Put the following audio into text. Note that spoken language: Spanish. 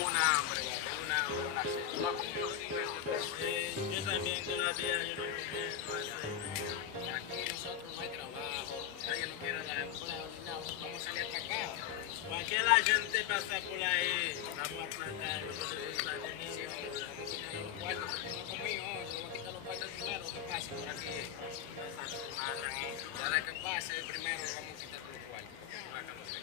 tengo una hambre, ya, tengo una sed. ¿Tú has comido primero? Yo también todavía yo no comí, no sé. Aquí nosotros no hay trabajo, nadie nos quiere dar empleo ni nada, vamos a salir para acá. ¿Para qué la gente pasa por ahí? Vamos a plantar, no necesita Sí, dinero. vamos a quitar los cuartos que tengo conmigo, vamos a quitar los cuartos primero, que pase por aquí. Ya de que pase primero, vamos a quitar los cuartos. Para que no se